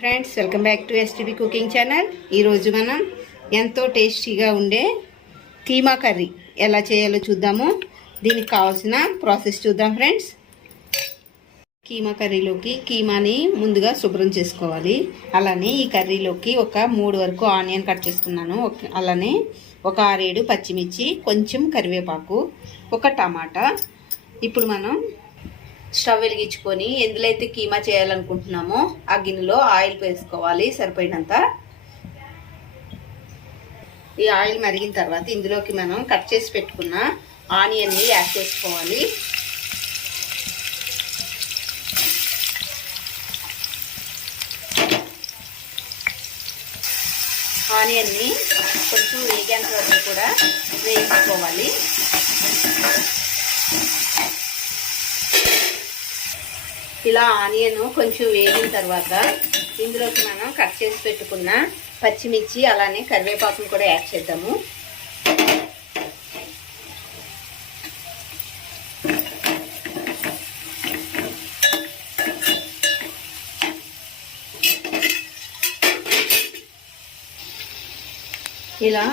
Friends, welcome back to STB cooking channel. ఈరోజు మనం ఎంతో టేస్టీగా ఉండే కీమా కర్రీ ఎలా చేయాలో చూద్దాము. దీనికి కావాల్సిన ప్రాసెస్ చూద్దాం ఫ్రెండ్స్. కీమా కర్రీలోకి కీమాని ముందుగా శుభ్రం చేసుకోవాలి. అలానే ఈ కర్రీలోకి ఒక 3 వరకు ఆనియన్ కట్ చేసుకున్నాను. అలానే ఒక 6-7 పచ్చిమిర్చి, కొంచెం కరివేపాకు, ఒక టమాటా. ఇప్పుడు మనం స్టవ్ వెలిగించుకొని ఎందులో అయితే కీమా చేయాలనుకుంటున్నామో ఆ గిన్నెలో ఆయిల్ వేసుకోవాలి సరిపోయినంత. ఈ ఆయిల్ మరిగిన తర్వాత ఇందులోకి మనం కట్ చేసి పెట్టుకున్న ఆనియన్ని యాడ్ చేసుకోవాలి. ఆనియన్ని కొంచెం వేగేంత వరకు కూడా వేయించుకోవాలి. ఇలా ఆనియన్ కొంచెం వేగిన తర్వాత ఇందులోకి మనం కట్ చేసి పెట్టుకున్న పచ్చిమిర్చి అలానే కరివేపాకును కూడా యాడ్ చేద్దాము. ఇలా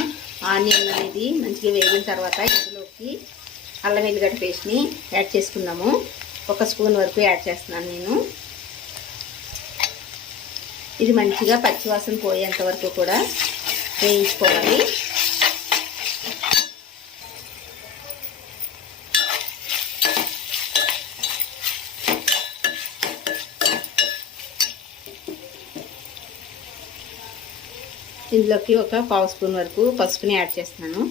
ఆనియన్ అనేది మంచిగా వేగిన తర్వాత ఇందులోకి అల్లం వెల్లిగడ్డ పేస్ట్ని యాడ్ చేసుకుందాము. 1 స్పూన్ వరకు యాడ్ చేస్తున్నాను నేను. ఇది మంచిగా పచ్చివాసన పోయేంత వరకు కూడా వేయించుకోవాలి. ఇందులోకి ఒక 1/2 స్పూన్ వరకు పసుపుని యాడ్ చేస్తున్నాను.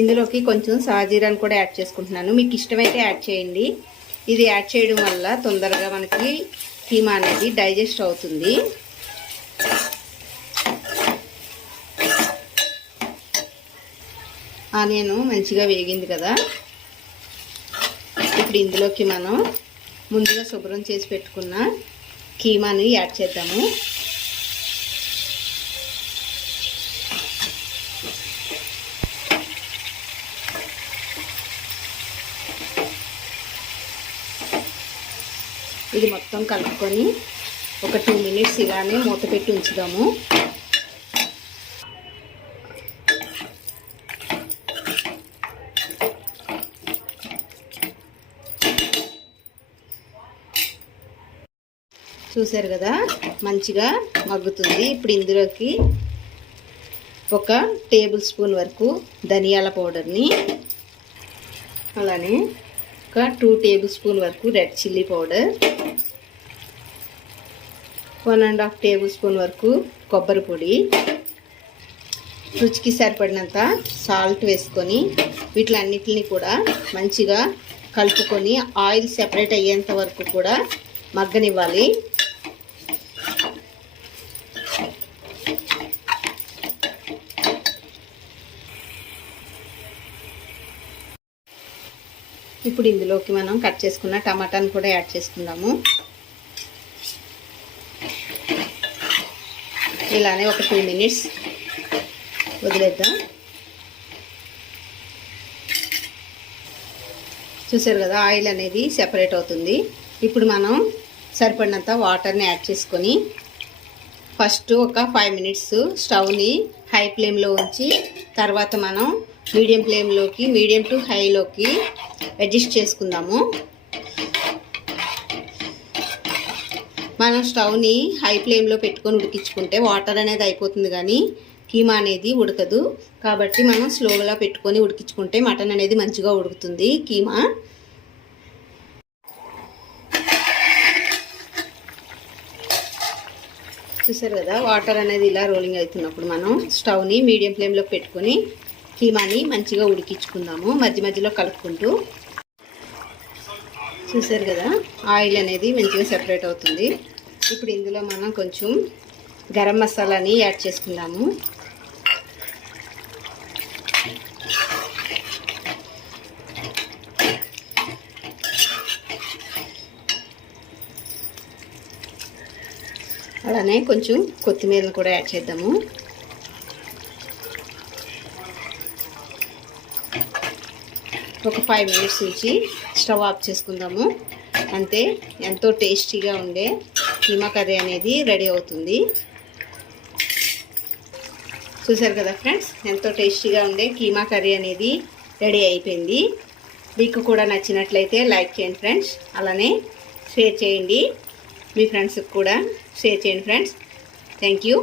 ఇందులోకి కొంచెం సాజీరాను కూడా యాడ్ చేసుకుంటున్నాను. మీకు ఇష్టమైతే యాడ్ చేయండి. ఇది యాడ్ చేయడం వల్ల తొందరగా మనకి కీమా అనేది డైజెస్ట్ అవుతుంది. ఆనియన్ మంచిగా వేగింది కదా. ఇప్పుడు ఇందులోకి మనం ముందుగా శుభ్రం చేసి పెట్టుకున్న కీమాని యాడ్ చేద్దాము. ఇది మొత్తం కలుపుకొని ఒక 2 మినిట్స్ ఇలానే మూత పెట్టి ఉంచుదాము. చూసారు కదా, మంచిగా మగ్గుతుంది. ఇప్పుడు ఇందులోకి 1 టేబుల్ స్పూన్ వరకు ధనియాల పౌడర్ని, అలానే ఒక 2 టేబుల్ స్పూన్ వరకు red chilli powder, 1.5 table spoon వరకు కొబ్బరి పొడి, రుచికి సరిపడినంత సాల్ట్ వేసుకొని వీటిలన్నిటిని కూడా మంచిగా కలుపుకొని ఆయిల్ సెపరేట్ అయ్యేంత వరకు కూడా మగ్గనివ్వాలి. ఇప్పుడు ఇందులోకి మనం కట్ చేసుకున్న టమాటాను కూడా యాడ్ చేసుకుందాము. ఇలానే ఒక 2 మినిట్స్ వదిలేద్దాం. చూసారు కదా, ఆయిల్ అనేది సెపరేట్ అవుతుంది. ఇప్పుడు మనం సరిపడినంత వాటర్ని యాడ్ చేసుకొని ఫస్ట్ ఒక 5 మినిట్స్ స్టవ్ని హై ఫ్లేమ్లో ఉంచి తర్వాత మనం మీడియం టు హైలోకి అడ్జస్ట్ చేసుకుందాము. మనం స్టవ్ని హై ఫ్లేమ్లో పెట్టుకొని ఉడికించుకుంటే వాటర్ అనేది అయిపోతుంది, కానీ కీమా అనేది ఉడకదు. కాబట్టి మనం స్లోగా పెట్టుకొని ఉడికించుకుంటే మటన్ అనేది మంచిగా ఉడుకుతుంది. కీమా చూసారు కదా, వాటర్ అనేది ఇలా రోలింగ్ అవుతున్నప్పుడు మనం స్టవ్ని మీడియం ఫ్లేమ్లో పెట్టుకొని కీమాని మంచిగా ఉడికించుకుందాము, మధ్య మధ్యలో కలుపుకుంటూ. చూసారు కదా, ఆయిల్ అనేది మంచిగా సెపరేట్ అవుతుంది. ఇప్పుడు ఇందులో మనం కొంచెం గరం మసాలాని యాడ్ చేసుకుందాము. అలానే కొంచెం కొత్తిమీరను కూడా యాడ్ చేద్దాము. ఒక 5 మినిట్స్ ఉంచి స్టవ్ ఆఫ్ చేసుకుందాము. అంతే, ఎంతో టేస్టీగా ఉండే కీమా కర్రీ అనేది రెడీ అవుతుంది. చూసారు కదా ఫ్రెండ్స్, ఎంతో టేస్టీగా ఉండే కీమా కర్రీ అనేది రెడీ అయిపోయింది. మీకు కూడా నచ్చినట్లయితే లైక్ చేయండి ఫ్రెండ్స్, అలానే షేర్ చేయండి, మీ ఫ్రెండ్స్కి కూడా షేర్ చేయండి ఫ్రెండ్స్. Thank you.